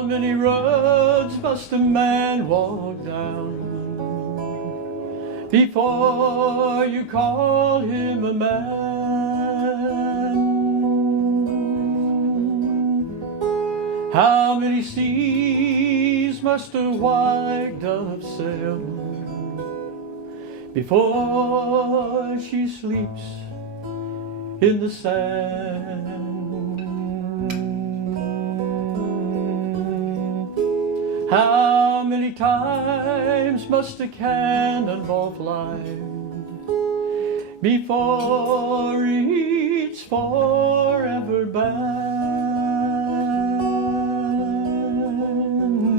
How many roads must a man walk down before you call him a man? How many seas must a white dove sail before she sleeps in the sand? How many times must a cannonball fly before it's forever banned?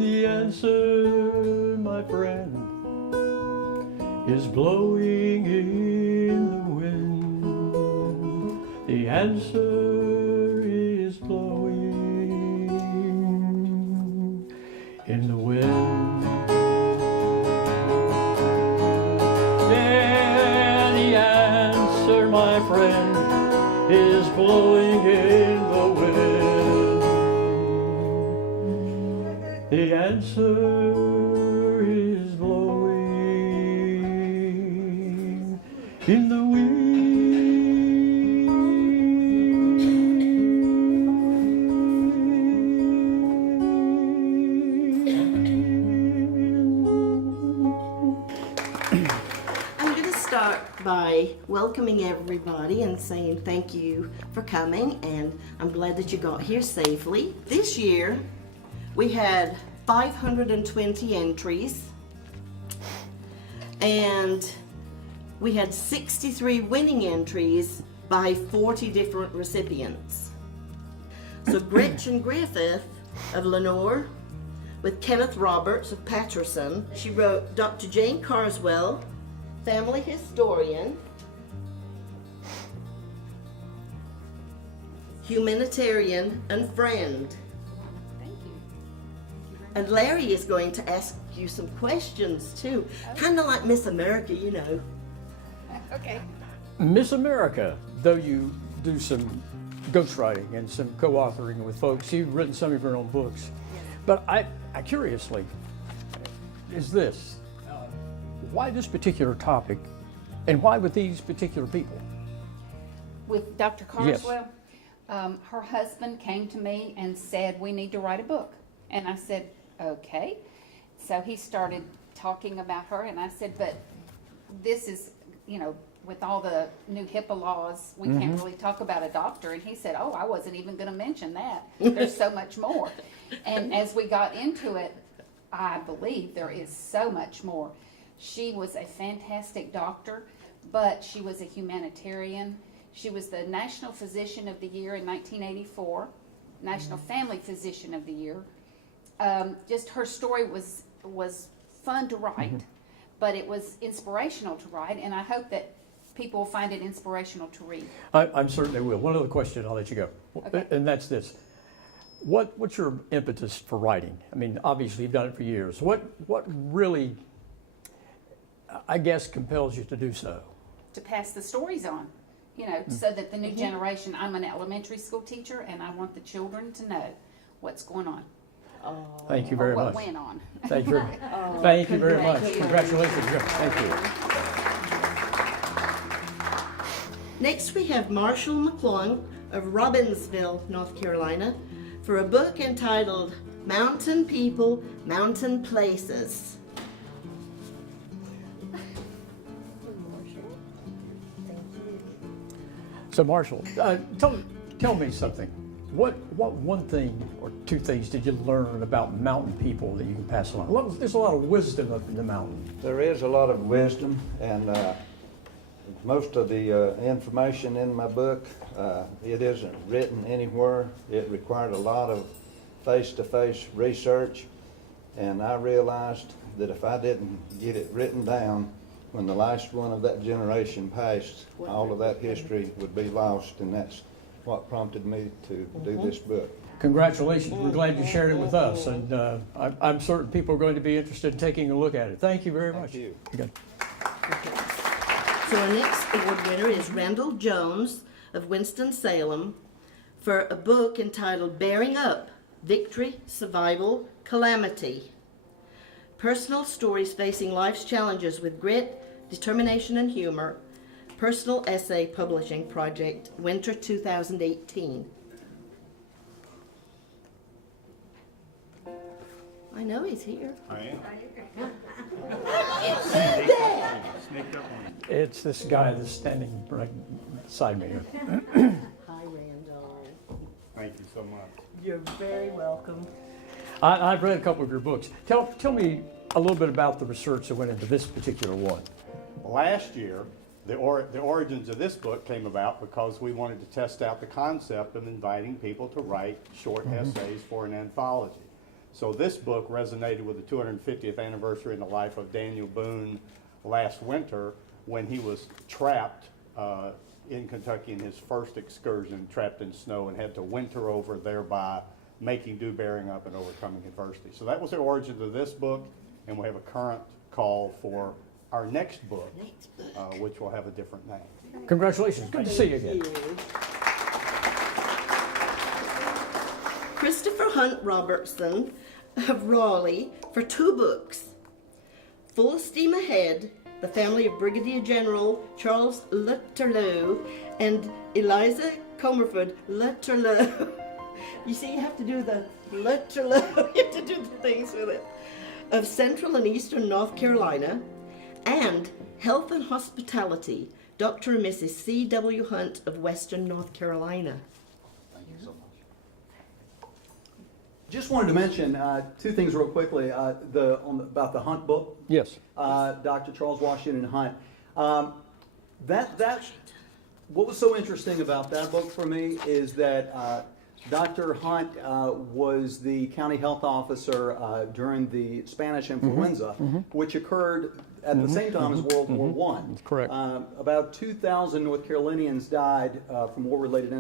The answer, my friend, is blowing in the wind. The answer is blowing in the wind. Yeah, the answer, my friend, is blowing in the wind. The answer is blowing in the wind. By welcoming everybody and saying thank you for coming, and I'm glad that you got here safely. This year we had 520 entries and we had 63 winning entries by 40 different recipients. So Gretchen Griffith of Lenore with Kenneth Roberts of Patterson. She wrote Dr. Jane Carswell, family historian, humanitarian, and friend. Thank you. And Larry is going to ask you some questions too, kind of like Miss America, you know. Okay. Miss America, though you do some ghostwriting and some co-authoring with folks, you've written some of your own books. But I curiously, is this, why this particular topic, and why with these particular people? With Dr. Carswell, her husband came to me and said, we need to write a book. And I said, okay. So he started talking about her, and I said, but this is, you know, with all the new HIPAA laws, we can't really talk about a doctor. And he said, oh, I wasn't even going to mention that. There's so much more. And as we got into it, I believe there is so much more. She was a fantastic doctor, but she was a humanitarian. She was the National Physician of the Year in 1984, National Family Physician of the Year. Just her story was fun to write, but it was inspirational to write, and I hope that people will find it inspirational to read. I certainly will. One other question, I'll let you go. Okay. And that's this. What's your impetus for writing? I mean, obviously you've done it for years. What really, I guess, compels you to do so? To pass the stories on, you know, so that the new generation, I'm an elementary school teacher, and I want the children to know what's going on. Thank you very or much. what went on. Thank you very, thank you very much. Congratulations. Thank you. Next we have Marshall McClung of Robbinsville, North Carolina, for a book entitled Mountain People, Mountain Places. So Marshall, tell me something. What one thing or two things did you learn about mountain people that you can pass along? There's a lot of wisdom up in the mountain. There is a lot of wisdom, and most of the information in my book, it isn't written anywhere. It required a lot of face-to-face research, and I realized that if I didn't get it written down, when the last one of that generation passed, all of that history would be lost, and that's what prompted me to do this book. Congratulations. We're glad you shared it with us, and I'm certain people are going to be interested in taking a look at it. Thank you very much. Thank you. Okay. So our next award winner is Randall Jones of Winston-Salem for a book entitled Bearing Up, Victory, Survival, Calamity. Personal stories facing life's challenges with grit, determination, and humor. Personal Essay Publishing Project, Winter 2018. I know he's here. I am. Sneaked up on you. It's this guy that's standing right beside me here. Hi, Randall. Thank you so much. You're very welcome. I've read a couple of your books. Tell me a little bit about the research that went into this particular one. Last year, the origins of this book came about because we wanted to test out the concept of inviting people to write short essays for an anthology. So this book resonated with the 250th anniversary in the life of Daniel Boone last winter when he was trapped in Kentucky in his first excursion, trapped in snow, and had to winter over, thereby making do, bearing up, and overcoming adversity. So that was the origin of this book, and we have a current call for our next book, which will have a different name. Congratulations. Good to see you again. Christopher Hunt Robertson of Raleigh for 2 books. Full Steam Ahead, The Family of Brigadier General Charles Lutterlow and Eliza Comerford Lutterlow. You see, you have to do the Lutterlow, you have to do the things with it. Of Central and Eastern North Carolina, and Health and Hospitality, Dr. and Mrs. C.W. Hunt of Western North Carolina. Thank you so much. Just wanted to mention 2 things real quickly about the Hunt book. Yes. Dr. Charles Washington Hunt. What was so interesting about that book for me is that Dr. Hunt was the county health officer during the Spanish influenza, which occurred at the same time as World War I. Correct. About 2,000 North Carolinians died from war-related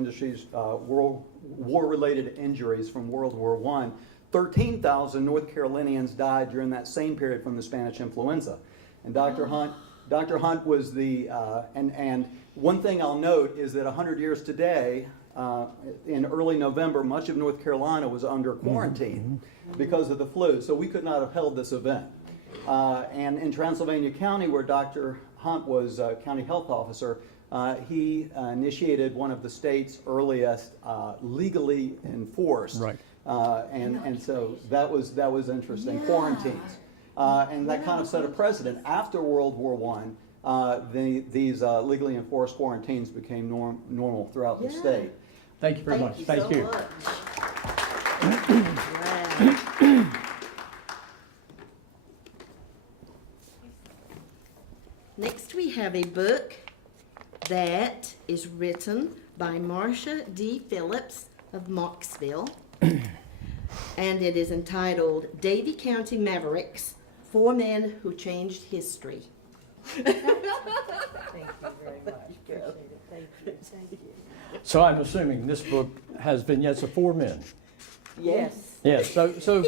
injuries from World War I. 13,000 North Carolinians died during that same period from the Spanish influenza. And Dr. Hunt was the, and one thing I'll note is that 100 years today, in early November, much of North Carolina was under quarantine because of the flu, so we could not have held this event. And in Transylvania County, where Dr. Hunt was county health officer, he initiated one of the state's earliest legally enforced. Right. And so that was interesting. Yeah. Quarantines. And that kind of set a precedent. After World War I, these legally enforced quarantines became normal throughout the state. Thank you very much. Thank you. Next, we have a book that is written by Marsha D Phillips of Mocksville, and it is entitled Davie County Mavericks, 4 Men Who Changed History. Thank you very much. Appreciate it. Thank you. Thank you. So I'm assuming this book has vignettes of 4 men. Yes. Yes. So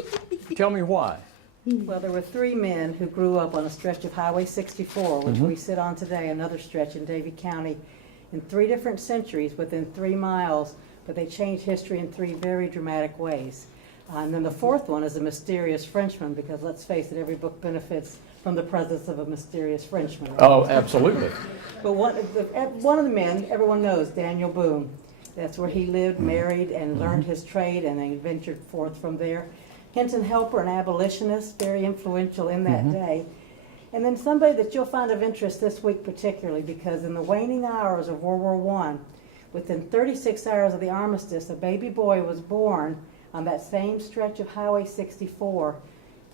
tell me why. Well, there were 3 men who grew up on a stretch of Highway 64, which we sit on today, another stretch in Davie County, in 3 different centuries within 3 miles, but they changed history in 3 very dramatic ways. And then the 4th one is a mysterious Frenchman, because let's face it, every book benefits from the presence of a mysterious Frenchman. Right? Oh, absolutely. But one of the men, everyone knows, Daniel Boone. That's where he lived, married, and learned his trade, and then ventured forth from there. Hinton Helper, an abolitionist, very influential in that day. And then somebody that you'll find of interest this week particularly, because in the waning hours of World War I, within 36 hours of the armistice, a baby boy was born on that same stretch of Highway 64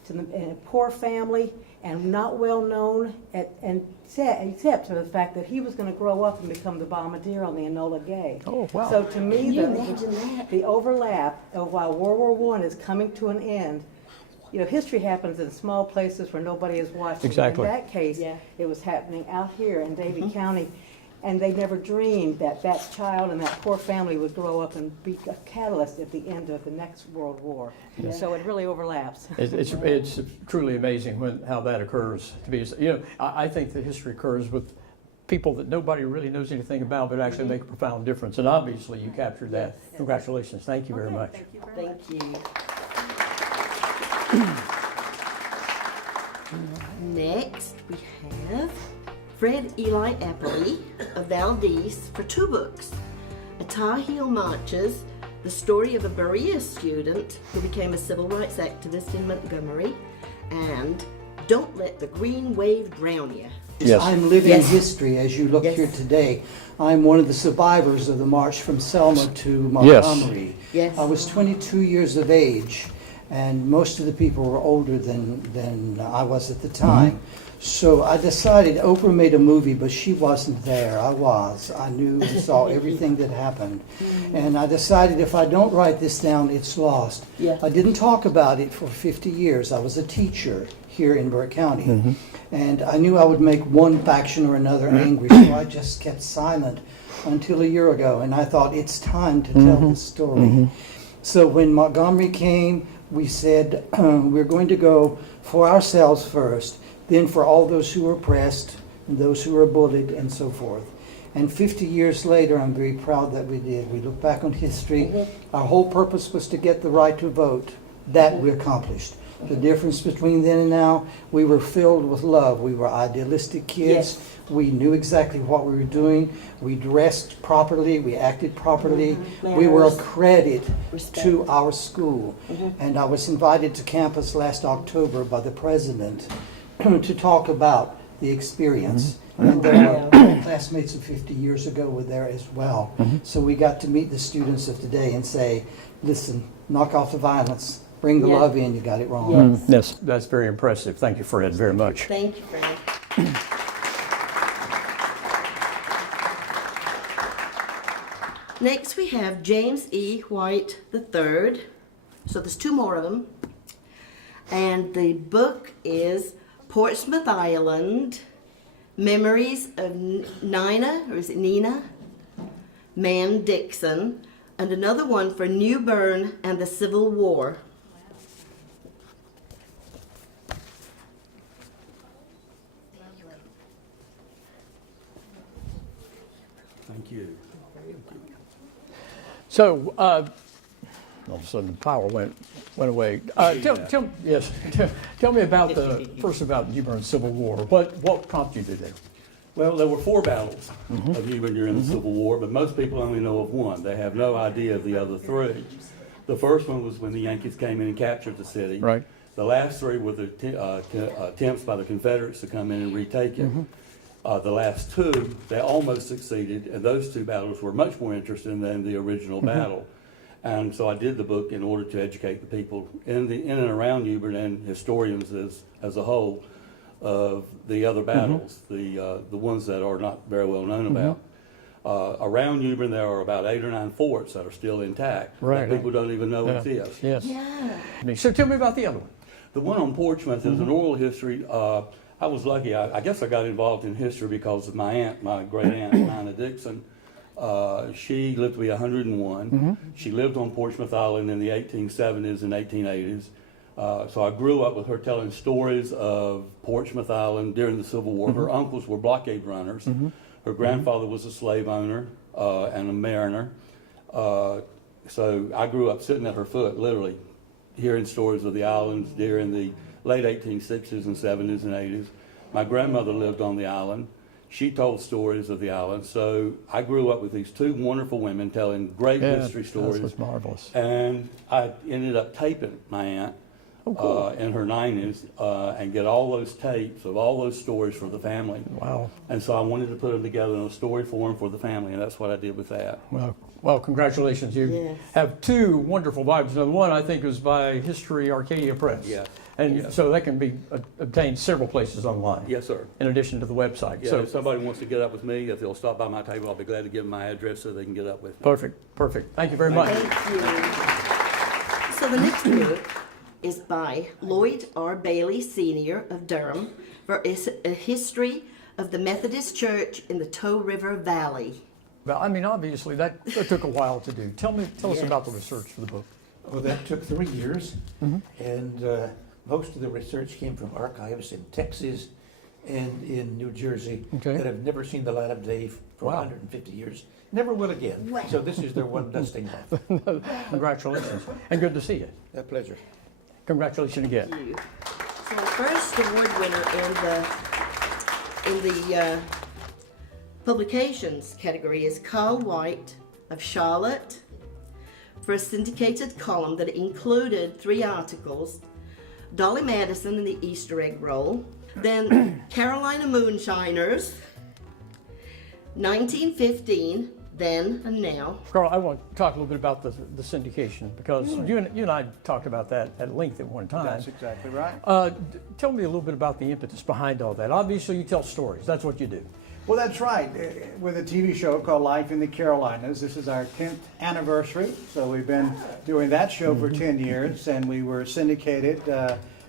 in a poor family and not well known, except for the fact that he was going to grow up and become the bombardier on the Enola Gay. Oh, wow. So to me, Can you imagine that? the overlap of while World War I is coming to an end, you know, history happens in small places where nobody is watching. Exactly. In that case, it was happening out here in Davie County, and they never dreamed that that child and that poor family would grow up and be a catalyst at the end of the next World War. Yeah. So it really overlaps. It's truly amazing how that occurs. To be, I think that history occurs with people that nobody really knows anything about, but actually make a profound difference. And obviously, you captured that. Congratulations. Thank you very much. Thank you. Next, we have Fred Eli Eppley of Valdez for 2 books. A Tar Heel Marches, the story of a Berea student who became a civil rights activist in Montgomery, and Don't Let the Green Wave Drown You. Yes. I'm living Yes. history as you look Yes. here today. I'm one of the survivors of the march from Selma to Montgomery. Yes. I was 22 years of age, and most of the people were older than I was at the time. So I decided, Oprah made a movie, but she wasn't there. I was. I knew and saw everything that happened. And I decided if I don't write this down, it's lost. Yeah. I didn't talk about it for 50 years. I was a teacher here in Burke County. And I knew I would make one faction or another angry, so I just kept silent until a year ago. And I thought, it's time to tell this story. So when Montgomery came, we said, we're going to go for ourselves first, then for all those who were oppressed, and those who were bullied, and so forth. And 50 years later, I'm very proud that we did. We look back on history. Our whole purpose was to get the right to vote. That we accomplished. The difference between then and now, we were filled with love. We were idealistic kids. Yes. We knew exactly what we were doing. We dressed properly. We acted properly. We were a Manners. credit Respect. to our school. And I was invited to campus last October by the president to talk about the experience. And there were classmates of 50 years ago were there as well. So we got to meet the students of today and say, listen, knock off the violence. Bring the Yeah. love in. You got it wrong. Yes. Yes, that's very impressive. Thank you, Fred, very much. Thank you, Fred. Next, we have James E. White III. So there's 2 more of them. And the book is Portsmouth Island, Memories of Nina, or is it Nina? Man Dixon, and another one for New Bern and the Civil War. Thank you. So, all of a sudden, the power went away. Tell me about first about New Bern Civil War. What prompted you to do that? Well, there were 4 battles of Newbern during the Civil War, but most people only know of one. They have no idea of the other 3. The first one was when the Yankees came in and captured the city. Right. The last 3 were the attempts by the Confederates to come in and retake it. The last 2, they almost succeeded, and those 2 battles were much more interesting than the original battle. And so I did the book in order to educate the people in and around Newbern and historians as a whole of the other battles, the ones that are not very well known about. Around Newbern, there are about 8 or 9 forts that are still intact. Right. That people don't even know exist. Yes. Yeah. So tell me about the other one. The one on Portsmouth is an oral history. I was lucky. I guess I got involved in history because of my aunt, my great aunt, Nina Dixon. She lived to be 101. She lived on Portsmouth Island in the 1870s and 1880s. So I grew up with her telling stories of Portsmouth Island during the Civil War. Her uncles were blockade runners. Her grandfather was a slave owner and a mariner. So I grew up sitting at her foot, literally, hearing stories of the islands during the late 1860s and 70s and 80s. My grandmother lived on the island. She told stories of the island. So I grew up with these 2 wonderful women telling great history stories. That's marvelous. And I ended up taping my aunt in her 90s and get all those tapes of all those stories for the family. Wow. And so I wanted to put them together in a story form for the family, and that's what I did with that. Well, congratulations. You Yes. have 2 wonderful volumes. Now, one I think is by History Arcadia Press. Yeah. And Yeah. so that can be obtained several places online. Yes, sir. In addition to the website. Yeah, So if somebody wants to get up with me, if they'll stop by my table, I'll be glad to give them my address so they can get up with me. perfect. Thank you very much. Thank you. So the next book is by Lloyd R. Bailey Sr. of Durham for a history of the Methodist Church in the Tow River Valley. Well, I mean, obviously, that took a while to do. Tell us about the research for the book. Well, that took 3 years, and most of the research came from archives in Texas, in New Jersey Okay. that have never seen the light of day for Wow. 150 years. Never will again. Wow. So this is their one dusting off. Congratulations, and good to see you. A pleasure. Congratulations again. Thank you. So the first award winner in the publications category is Carl White of Charlotte for a syndicated column that included 3 articles: Dolly Madison and the Easter Egg Roll, then Carolina Moonshiners, 1915, then and now. Carl, I want to talk a little bit about the syndication, because you and I talked about that at length at one time. That's exactly right. Tell me a little bit about the impetus behind all that. Obviously, you tell stories. That's what you do. Well, that's right. With a TV show called Life in the Carolinas, this is our 10th anniversary. So we've been doing that show for 10 years, and we were syndicated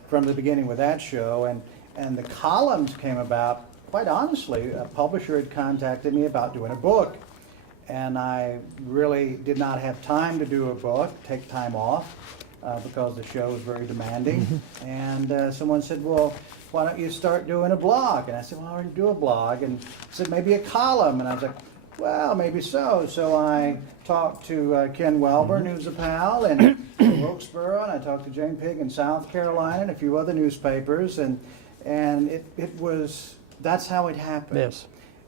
from the beginning with that show. And the columns came about, quite honestly, a publisher had contacted me about doing a book. And I really did not have time to do a book, take time off, because the show was very demanding. And someone said, well, why don't you start doing a blog? And I said, well, I already do a blog. And said, maybe a column. And I was like, well, maybe so. So I talked to Ken Welburn, who's a pal, in Wilkesboro, and I talked to Jane Pig in South Carolina and a few other newspapers. And it was, that's how it happened. Yes.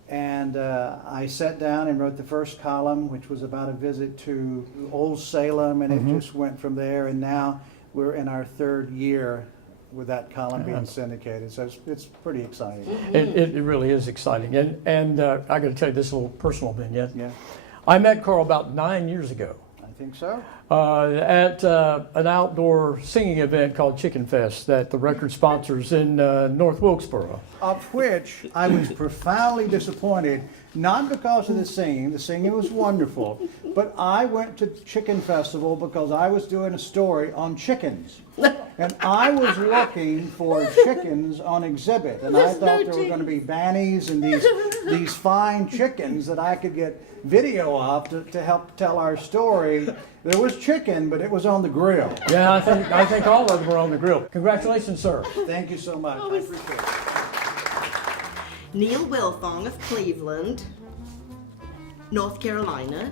And I sat down and wrote the first column, which was about a visit to Old Salem, and it just went from there. And now we're in our 3rd year with that column being syndicated, so it's pretty exciting. It really is exciting. And I got to tell you this little personal vignette. Yeah, I met Carl about 9 years ago I think so. at an outdoor singing event called Chicken Fest that the record sponsors in North Wilkesboro. Of which I was profoundly disappointed, not because of the singing was wonderful, but I went to Chicken Festival because I was doing a story on chickens. And I was looking for chickens on exhibit, and I thought there were going to be bannies and these fine chickens that I could get video of to help tell our story. There was chicken, but it was on the grill. Yeah, I think all of them were on the grill. Congratulations, sir. Thank you so much. I appreciate it. Neil Wilfong of Cleveland, North Carolina,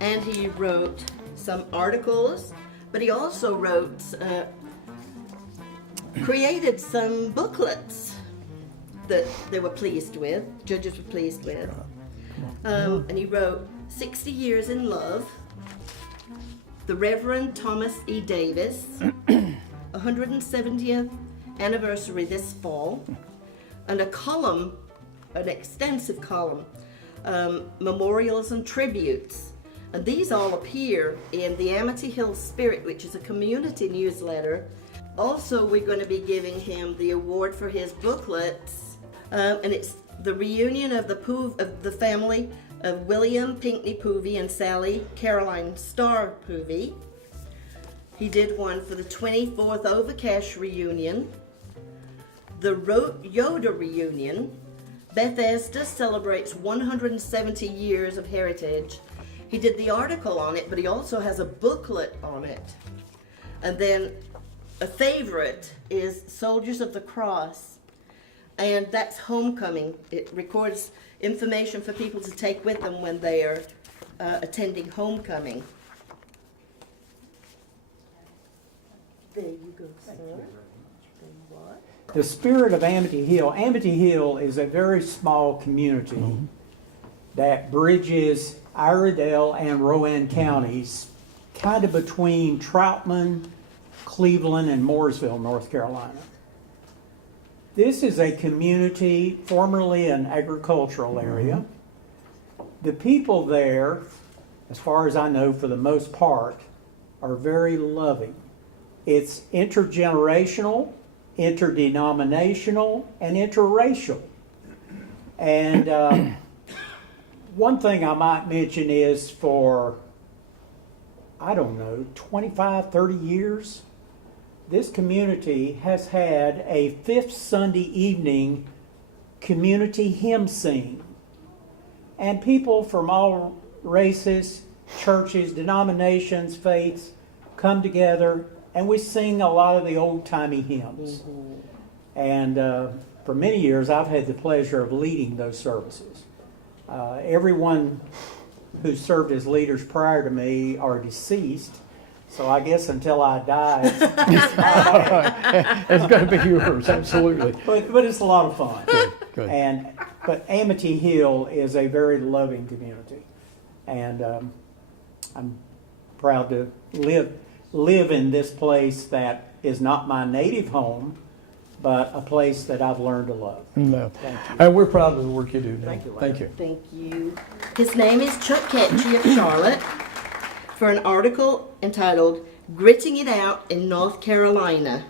and he wrote some articles, but he also wrote, created some booklets that they were pleased with, judges were pleased with. And he wrote 60 Years in Love, the Reverend Thomas E. Davis, 170th anniversary this fall, and a column, an extensive column, memorials and tributes. And these all appear in the Amity Hill Spirit, which is a community newsletter. Also, we're going to be giving him the award for his booklets, and it's the reunion of the family of William Pinckney Poovey and Sally Caroline Starr Poovey. He did one for the 24th Overcash reunion, the Yoda reunion. Bethesda celebrates 170 years of heritage. He did the article on it, but he also has a booklet on it. And then a favorite is Soldiers of the Cross, and that's homecoming. It records information for people to take with them when they are attending homecoming. There you go, sir. What? The spirit of Amity Hill. Amity Hill is a very small community that bridges Iredell and Rowan counties, kind of between Troutman, Cleveland, and Mooresville, North Carolina. This is a community, formerly an agricultural area. The people there, as far as I know, for the most part, are very loving. It's intergenerational, interdenominational, and interracial. And one thing I might mention is for, I don't know, 25, 30 years, this community has had a 5th Sunday evening community hymn sing. And people from all races, churches, denominations, faiths come together and we sing a lot of the old-timey hymns. And for many years, I've had the pleasure of leading those services. Everyone who served as leaders prior to me are deceased, so I guess until I die, It's going to be yours, absolutely. but it's a lot of fun. Good. But Amity Hill is a very loving community, and I'm proud to live in this place that is not my native home, but a place that I've learned to love. No. Thank you. And we're proud of the work you do. Thank you, Thank you. Thank you. His name is Chuck Ketchy of Charlotte for an article entitled "Gritting It Out in North Carolina."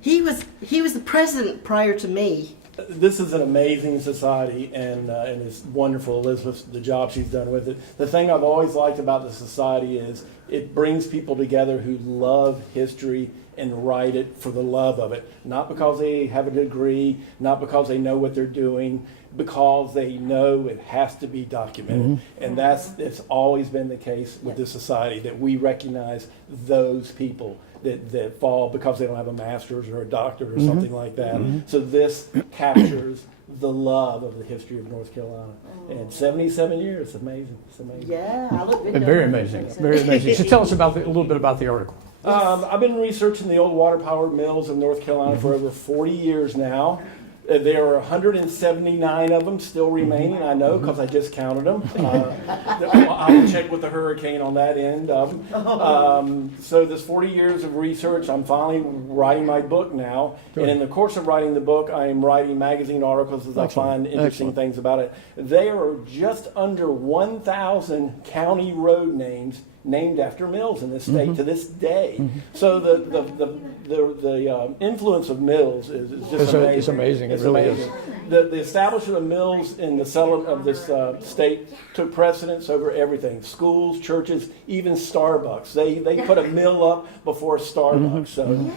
He was the president prior to me. This is an amazing society, and it's wonderful, Elizabeth, the job she's done with it. The thing I've always liked about the society is it brings people together who love history and write it for the love of it. Not because they have a degree, not because they know what they're doing, because they know it has to be documented. And it's always been the case with this society, that we recognize those people that fall because they don't have a master's or a doctorate or something like that. So this captures the love of the history of North Carolina. And 77 years, it's amazing. It's amazing. Yeah, I look good. Very amazing. Very amazing. So tell us about a little bit about the article. I've been researching the old water-powered mills of North Carolina for over 40 years now. There are 179 of them still remaining, I know, because I just counted them. I will check with the hurricane on that end. So this 40 years of research, I'm finally writing my book now. Good. And in the course of writing the book, I am writing magazine articles as I find interesting things about it. There are just under 1,000 county road names named after mills in this state to this day. So the influence of mills is just amazing. It's amazing. It's It really amazing. The establishment of mills in the settlement of this state took precedence over everything. Schools, churches, even Starbucks. They put a mill up before Starbucks. And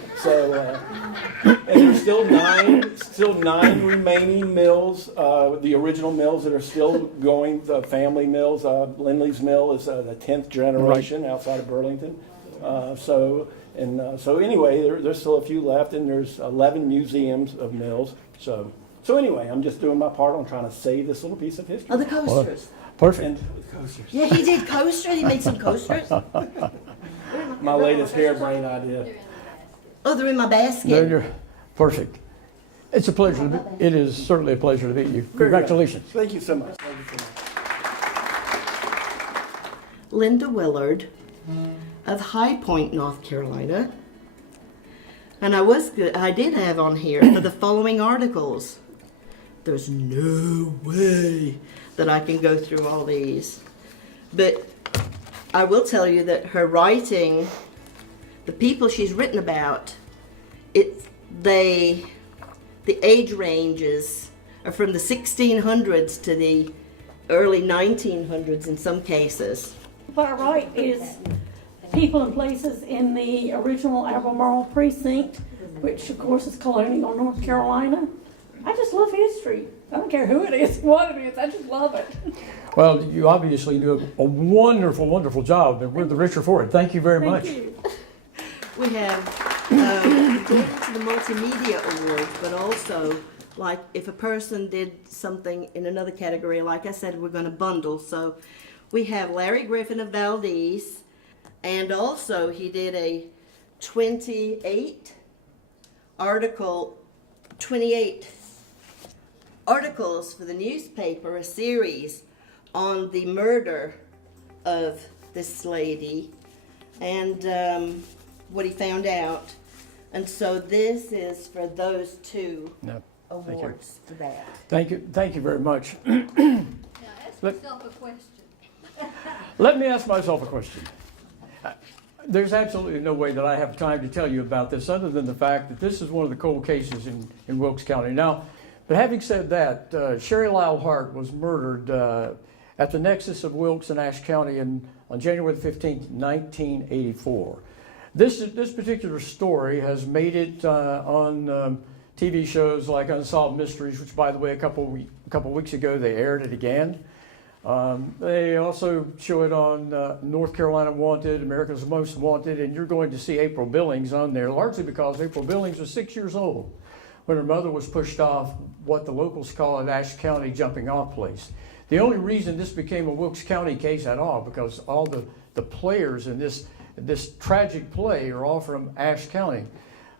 there's still nine remaining mills. The original mills that are still going. The family mills. Lindley's Mill is the 10th generation outside of Burlington. So anyway, there's still a few left, and there's 11 museums of mills. So anyway, I'm just doing my part on trying to save this little piece of history. Oh, the coasters. Perfect. And coasters. Yeah, he did coasters. He made some coasters. My latest harebrained idea. Oh, they're in my basket. You're perfect. It's a pleasure. It is certainly a pleasure to meet you. Very good. Congratulations. Thank you so much. Thank you so much. Linda Willard of High Point, North Carolina. And I did have on here for the following articles. There's no way that I can go through all these. But I will tell you that her writing, the people she's written about, the age ranges are from the 1600s to the early 1900s in some cases. What I write is people and places in the original Albemarle precinct, which of course is colonial North Carolina. I just love history. I don't care who it is, what it is, I just love it. Well, you obviously do a wonderful, wonderful job, and we're the richer for it. Thank you very much. Thank you. We have going into the Multimedia Awards, but also, like, if a person did something in another category, like I said, we're going to bundle. So we have Larry Griffin of Valdez, and also he did a 28 articles for the newspaper, a series on the murder of this lady and what he found out. And so this is for those two awards for that. Thank you very much. Now ask yourself a question. Let me ask myself a question. There's absolutely no way that I have time to tell you about this other than the fact that this is one of the cold cases in Wilkes County. Now, but having said that, Sherry Lyle Hart was murdered at the nexus of Wilkes and Ashe County on January 15th, 1984. This particular story has made it on TV shows like Unsolved Mysteries, which, by the way, a couple weeks ago they aired it again. They also show it on North Carolina Wanted, America's Most Wanted, and you're going to see April Billings on there, largely because April Billings was 6 years old when her mother was pushed off what the locals call an Ashe County jumping off place. The only reason this became a Wilkes County case at all, because all the players in this tragic play are all from Ashe County.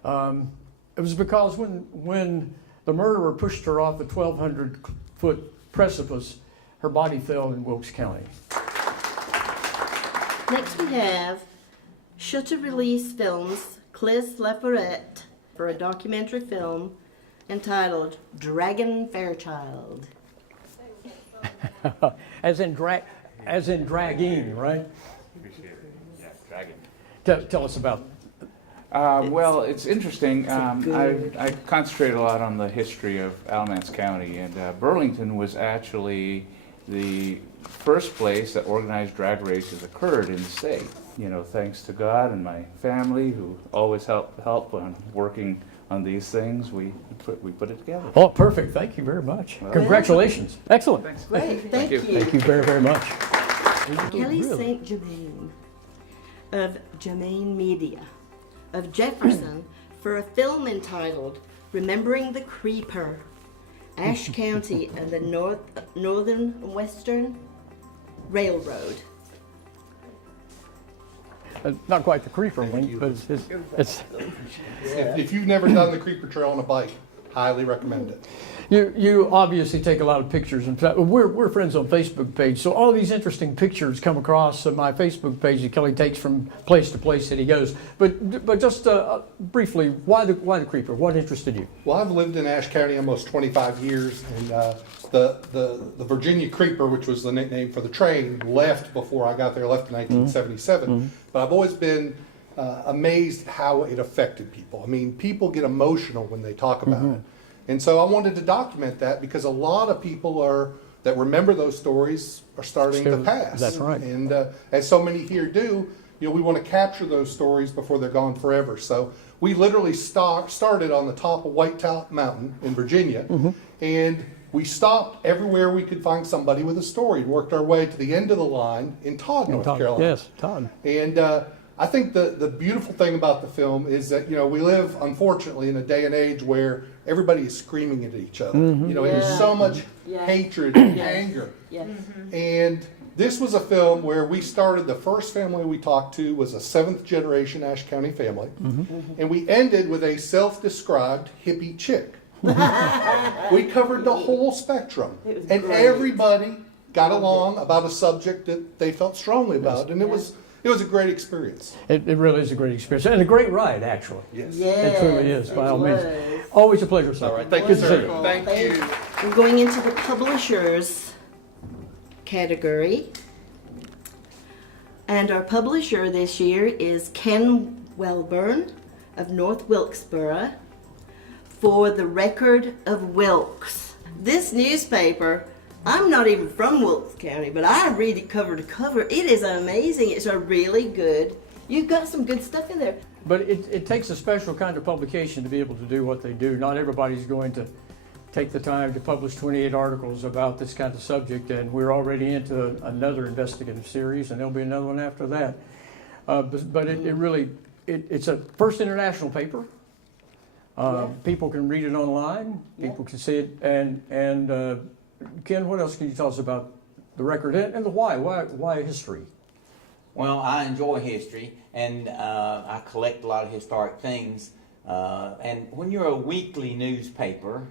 It was because when the murderer pushed her off the 1,200-foot precipice, her body fell in Wilkes County. Next we have Shutter Release Films, Clis Leporette, for a documentary film entitled Dragon Fairchild. as in dragging, right? Tell us about. Well, it's interesting. I concentrate a lot on the history of Alamance County, and Burlington was actually the first place that organized drag races occurred in the state. You know, thanks to God and my family, who always help when working on these things, we put it together. Oh, perfect. Thank you very much. Well, congratulations. Excellent. Thanks. Great, thank you. Thank you very, very much. Kelly Really? St. Germain of Germain Media of Jefferson for a film entitled Remembering the Creeper, Ashe County and the Northern Western Railroad. Not quite the creeper link, but it's If you've never done the Creeper Trail on a bike, highly recommend it. you obviously take a lot of pictures, and we're friends on Facebook page, so all these interesting pictures come across my Facebook page that Kelly takes from place to place that he goes. But just briefly, why the creeper? What interested you? Well, I've lived in Ashe County almost 25 years, and the Virginia Creeper, which was the nickname for the train, left before I got there, left in 1977. But I've always been amazed how it affected people. I mean, people get emotional when they talk about it. And so I wanted to document that because a lot of people that remember those stories are starting to pass. That's right. And as so many here do, you know, we want to capture those stories before they're gone forever. So we literally started on the top of White Top Mountain in Virginia, and we stopped everywhere we could find somebody with a story and worked our way to the end of the line in Todd, North Carolina. Yes, Todd. And I think the beautiful thing about the film is that, you know, we live, unfortunately, in a day and age where everybody is screaming at each other. You know, there's so much hatred and anger. Yes. And this was a film where we started, the first family we talked to was a 7th generation Ashe County family. And we ended with a self-described hippie chick. We covered the whole spectrum. And everybody got along about a subject that they felt strongly about. And it was a great experience. It really is a great experience and a great ride, actually. Yes. It truly is, by all means. Always a pleasure, sir. All right, thank you, sir. Wonderful. Thank you. We're going into the publishers category. And our publisher this year is Ken Welburn of North Wilkesboro for The Record of Wilkes. This newspaper, I'm not even from Wilkes County, but I read it cover to cover. It is amazing. It's a really good, you've got some good stuff in there. But it takes a special kind of publication to be able to do what they do. Not everybody's going to take the time to publish 28 articles about this kind of subject, and we're already into another investigative series, and there'll be another one after that. But it really, it's a first international paper. People can read it online. People can see it. And Ken, what else can you tell us about the record and the why? Why history? Well, I enjoy history, and I collect a lot of historic things. And when you're a weekly newspaper,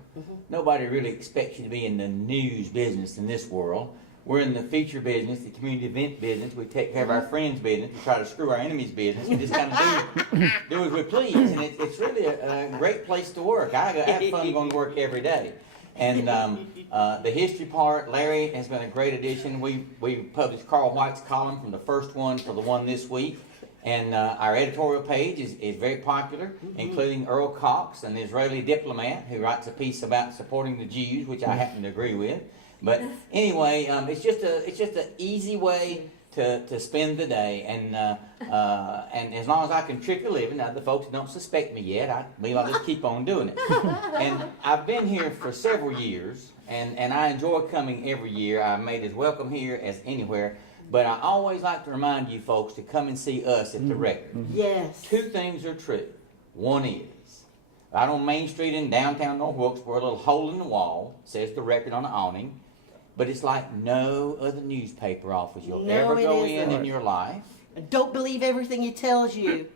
nobody really expects you to be in the news business in this world. We're in the feature business, the community event business. We take care of our friends' business. We try to screw our enemies' business. We just kind of do as we please. And it's really a great place to work. I have fun going to work every day. And the history part, Larry has been a great addition. We published Carl White's column from the first one to the one this week. And our editorial page is very popular, including Earl Cox, an Israeli diplomat who writes a piece about supporting the Jews, which I happen to agree with. But anyway, it's just an easy way to spend the day, and as long as I can trick a living, now the folks don't suspect me yet, I believe I'll just keep on doing it. And I've been here for several years, and I enjoy coming every year. I'm made as welcome here as anywhere. But I always like to remind you folks to come and see us at the Record. Yes. Two things are true. One is, Out on Main Street in downtown North Wilkesboro, a little hole in the wall, says the Record on the awning. But it's like no other newspaper office you'll No, ever it go isn't. in your life. And don't believe everything he tells you.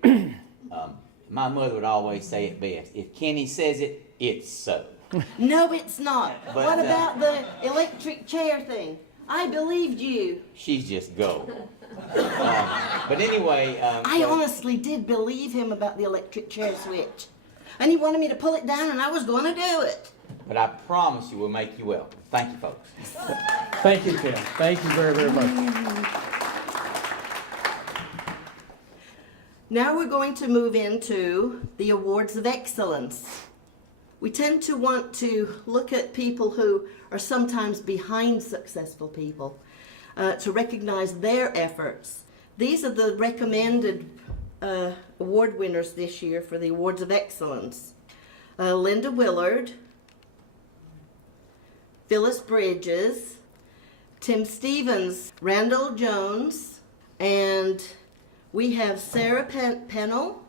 My mother would always say it best. If Kenny says it, it's so. No, it's not. But, What about the electric chair thing? I believed you. She's just gold. But anyway... I honestly did believe him about the electric chair switch. And he wanted me to pull it down, and I was going to do it. But I promise you we'll make you well. Thank you, folks. Thank you, Ken. Thank you very, very much. Now we're going to move into the awards of excellence. We tend to want to look at people who are sometimes behind successful people to recognize their efforts. These are the recommended award winners this year for the awards of excellence. Linda Willard, Phyllis Bridges, Tim Stevens, Randall Jones, and we have Sarah Pennell,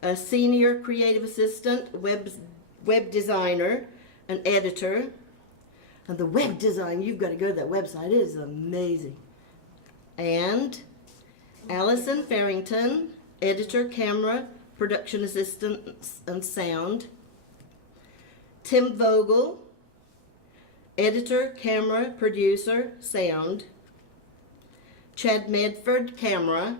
a senior creative assistant, web designer, and editor. And the web design, you've got to go to that website, it is amazing. And Allison Farrington, editor, camera, production assistant, and sound. Tim Vogel, editor, camera, producer, sound. Chad Medford, camera.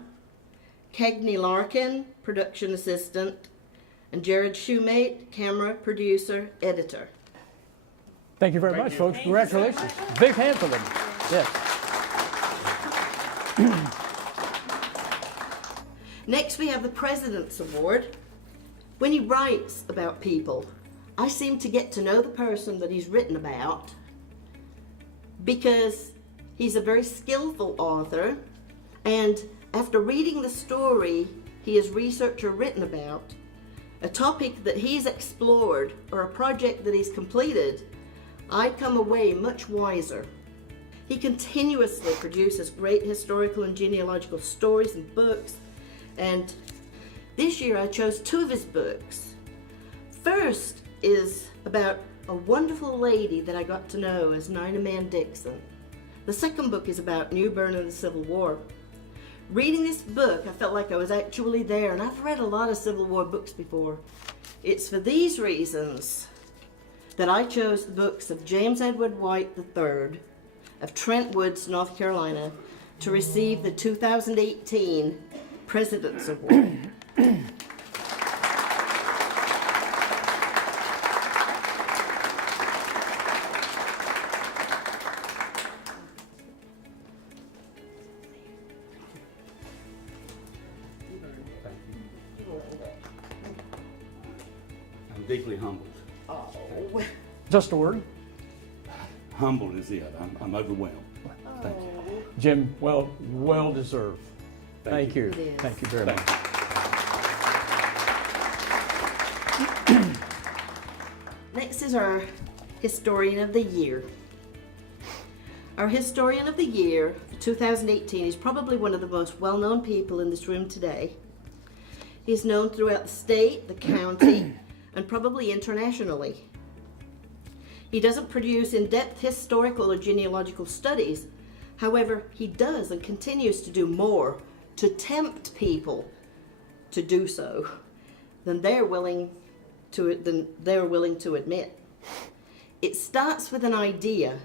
Cagney Larkin, production assistant. And Jared Shoemate, camera, producer, editor. Thank you very much, folks. Congratulations. Big hand for them. Yes. Next, we have the President's Award. When he writes about people, I seem to get to know the person that he's written about because he's a very skillful author, and after reading the story he has researched or written about, a topic that he's explored or a project that he's completed, I come away much wiser. He continuously produces great historical and genealogical stories and books, and this year I chose 2 of his books. First is about a wonderful lady that I got to know as Nina Man Dixon. The second book is about New Bern and the Civil War. Reading this book, I felt like I was actually there, and I've read a lot of Civil War books before. It's for these reasons that I chose the books of James Edward White III of Trent Woods, North Carolina, to receive the 2018 President's Award. I'm deeply humbled. Just a word. Humbled is it. I'm overwhelmed. Thank you. Jim, well deserved. Thank you. It is. Thank you very much. Next is our Historian of the Year. Our Historian of the Year for 2018 is probably one of the most well-known people in this room today. He's known throughout the state, the county, and probably internationally. He doesn't produce in-depth historical or genealogical studies. However, he does and continues to do more to tempt people to do so than they're willing to admit. It starts with an idea,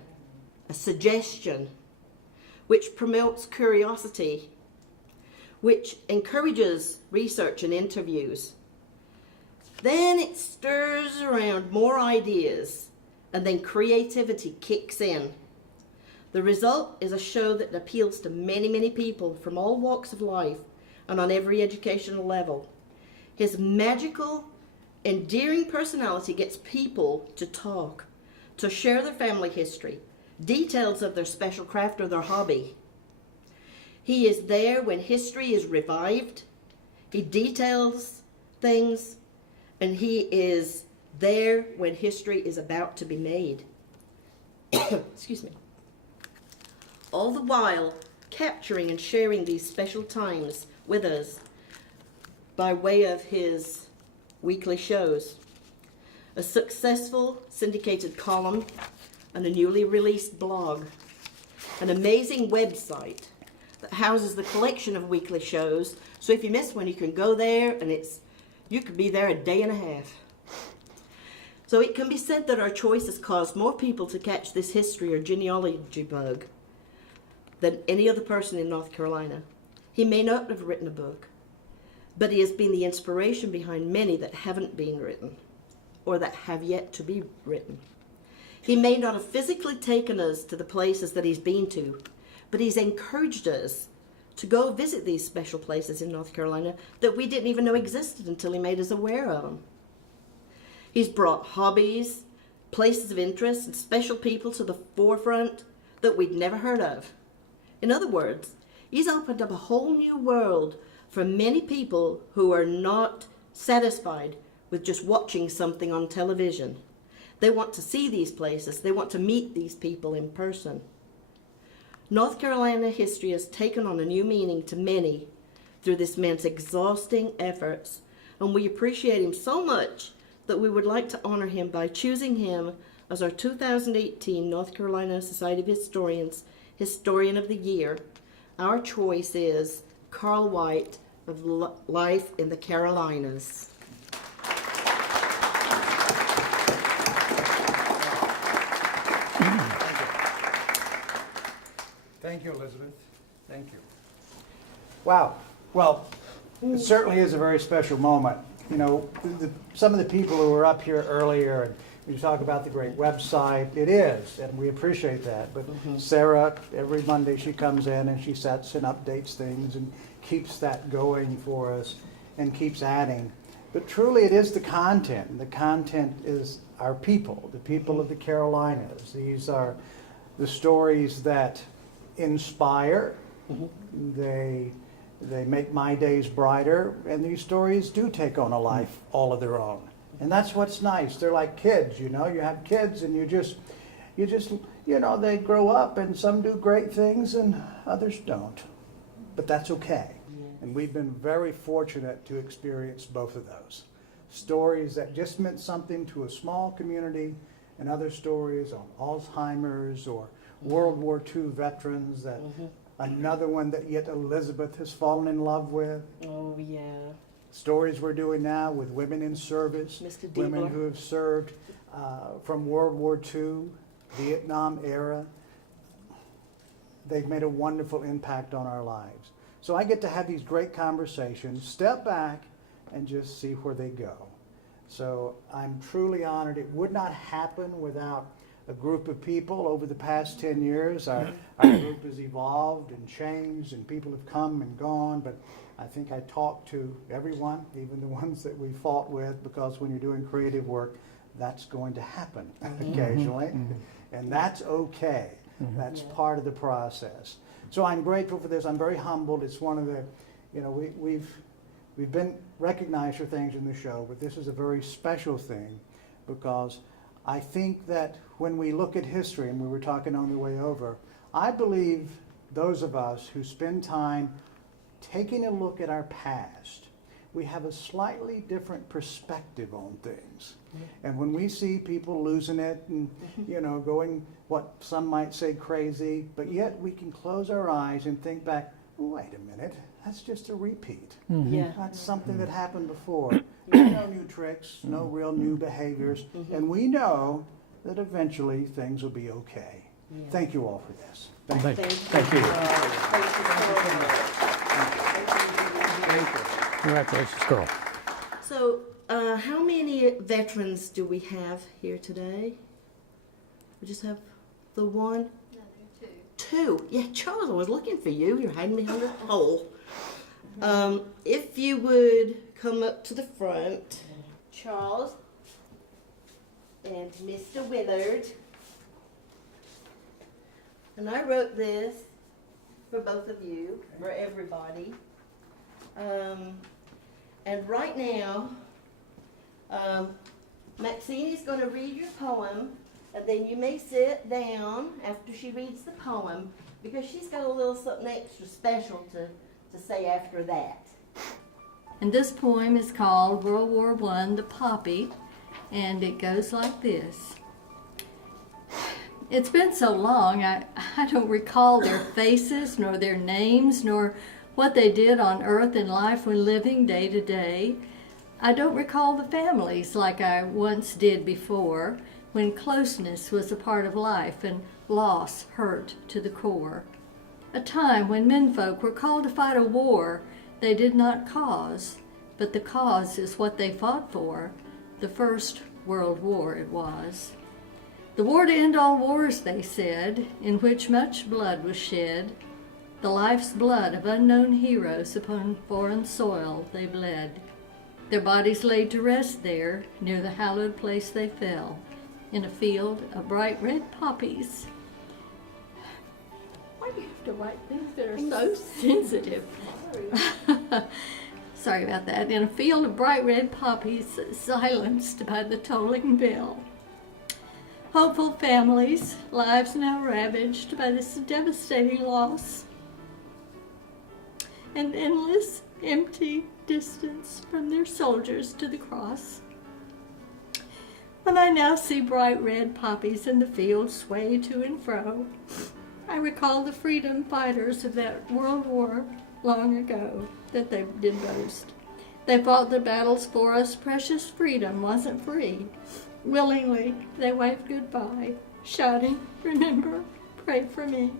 a suggestion, which promotes curiosity, which encourages research and interviews. Then it stirs around more ideas, and then creativity kicks in. The result is a show that appeals to many, many people from all walks of life and on every educational level. His magical, endearing personality gets people to talk, to share their family history, details of their special craft or their hobby. He is there when history is revived. He details things, and he is there when history is about to be made. Excuse me. All the while capturing and sharing these special times with us by way of his weekly shows, a successful syndicated column, and a newly released blog, an amazing website that houses the collection of weekly shows, so if you miss one, you can go there and you could be there a day and a half. So it can be said that our choice has caused more people to catch this history or genealogy bug than any other person in North Carolina. He may not have written a book, but he has been the inspiration behind many that haven't been written or that have yet to be written. He may not have physically taken us to the places that he's been to, but he's encouraged us to go visit these special places in North Carolina that we didn't even know existed until he made us aware of them. He's brought hobbies, places of interest, and special people to the forefront that we'd never heard of. In other words, he's opened up a whole new world for many people who are not satisfied with just watching something on television. They want to see these places. They want to meet these people in person. North Carolina history has taken on a new meaning to many through this man's exhausting efforts, and we appreciate him so much that we would like to honor him by choosing him as our 2018 North Carolina Society of Historians Historian of the Year. Our choice is Carl White of Life in the Carolinas. Thank you, Elizabeth. Thank you. Wow. Well, it certainly is a very special moment. You know, some of the people who were up here earlier, and we talk about the great website, it is, and we appreciate that. But Sarah, every Monday she comes in and she sets and updates things and keeps that going for us and keeps adding. But truly it is the content. And the content is our people, the people of the Carolinas. These are the stories that inspire, they make my days brighter, and these stories do take on a life all of their own. And that's what's nice. They're like kids, you know. You have kids and you just, you know, they grow up and some do great things and others don't. But that's okay. And we've been very fortunate to experience both of those. Stories that just meant something to a small community, and other stories on Alzheimer's or World War II veterans, that another one that yet Elizabeth has fallen in love with. Oh, yeah. Stories we're doing now with women in service, Mr. women Diebler. who have served from World War II, Vietnam era. They've made a wonderful impact on our lives. So I get to have these great conversations, step back, and just see where they go. So I'm truly honored. It would not happen without a group of people over the past 10 years. Our group has evolved and changed, and people have come and gone, but I think I talked to everyone, even the ones that we fought with, because when you're doing creative work, that's going to happen occasionally, and that's okay. That's part of the process. So I'm grateful for this. I'm very humbled. It's one of the, you know, we've been recognized for things in the show, but this is a very special thing, because I think that when we look at history, and we were talking on the way over, I believe those of us who spend time taking a look at our past, we have a slightly different perspective on things. And when we see people losing it and, you know, going what some might say crazy, but yet we can close our eyes and think back, wait a minute, that's just a repeat. Yeah. That's something that happened before. No new tricks, no real new behaviors, and we know that eventually things will be okay. Thank you all for this. Thank you. Thank you. Congratulations, Carl. So, how many veterans do we have here today? We just have the one? No, there are Two. Yeah, Charles, I was looking for you. You're hiding behind a hole. If you would come up to the front, Charles and Mr. Willard. And I wrote this for both of you, for everybody. And right now, Maxine is going to read your poem, and then you may sit down after she reads the poem, because she's got a little something extra special to say after that. And this poem is called World War I, The Poppy, and it goes like this. It's been so long, I don't recall their faces, nor their names, nor what they did on earth in life when living day to day. I don't recall the families like I once did before, when closeness was a part of life and loss hurt to the core. A time when menfolk were called to fight a war they did not cause, but the cause is what they fought for. The First World War it was. The war to end all wars, they said, in which much blood was shed. The life's blood of unknown heroes upon foreign soil they bled. Their bodies laid to rest there, near the hallowed place they fell, in a field of bright red poppies. Why do you have to write things that are so sensitive? Sorry about that. In a field of bright red poppies, silenced by the tolling bell. Hopeful families, lives now ravaged by this devastating loss. An endless, empty distance from their soldiers to the cross. When I now see bright red poppies in the field sway to and fro, I recall the freedom fighters of that world war long ago that they did boast. They fought the battles for us. Precious freedom wasn't free. Willingly they waved goodbye, shouting, "Remember, pray for me."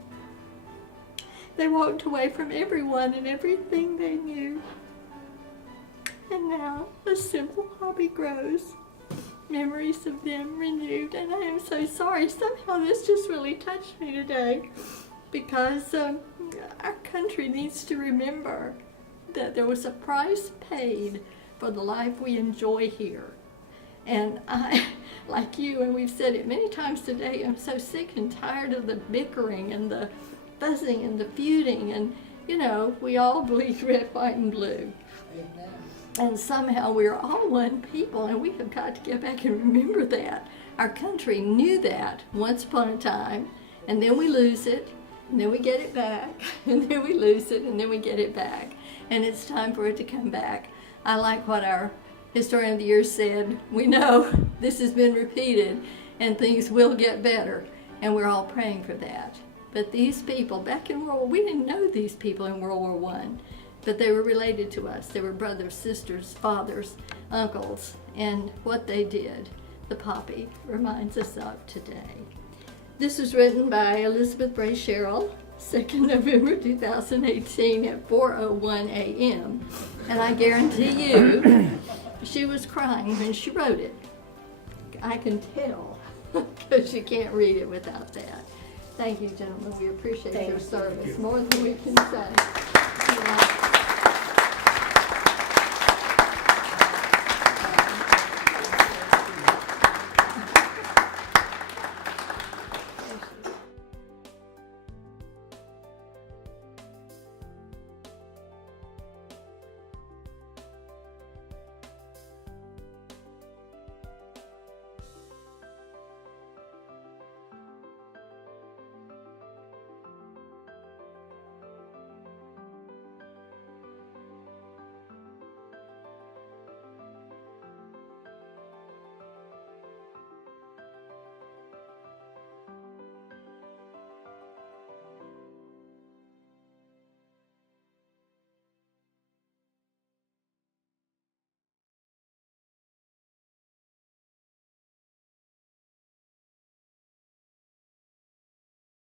They walked away from everyone and everything they knew. And now a simple hobby grows, memories of them renewed. And I am so sorry. Somehow this just really touched me today, because our country needs to remember that there was a price paid for the life we enjoy here. And I, like you, and we've said it many times today, I'm so sick and tired of the bickering and the fussing and the feuding. And, you know, we all bleed red, white, and blue. Amen. And somehow we're all one people, and we have got to get back and remember that. Our country knew that once upon a time, and then we lose it, and then we get it back, and then we lose it, and then we get it back. And it's time for it to come back. I like what our Historian of the Year said. We know this has been repeated, and things will get better, and we're all praying for that. But these people, back in World War, we didn't know these people in World War I, but they were related to us. They were brothers, sisters, fathers, uncles, and what they did, the poppy, reminds us of today. This was written by Elizabeth Bray Sherrill, 2nd November 2018 at 4:01 a.m. And I guarantee you, she was crying when she wrote it. I can tell, because you can't read it without that. Thank you, gentlemen. We appreciate your service more than we can say.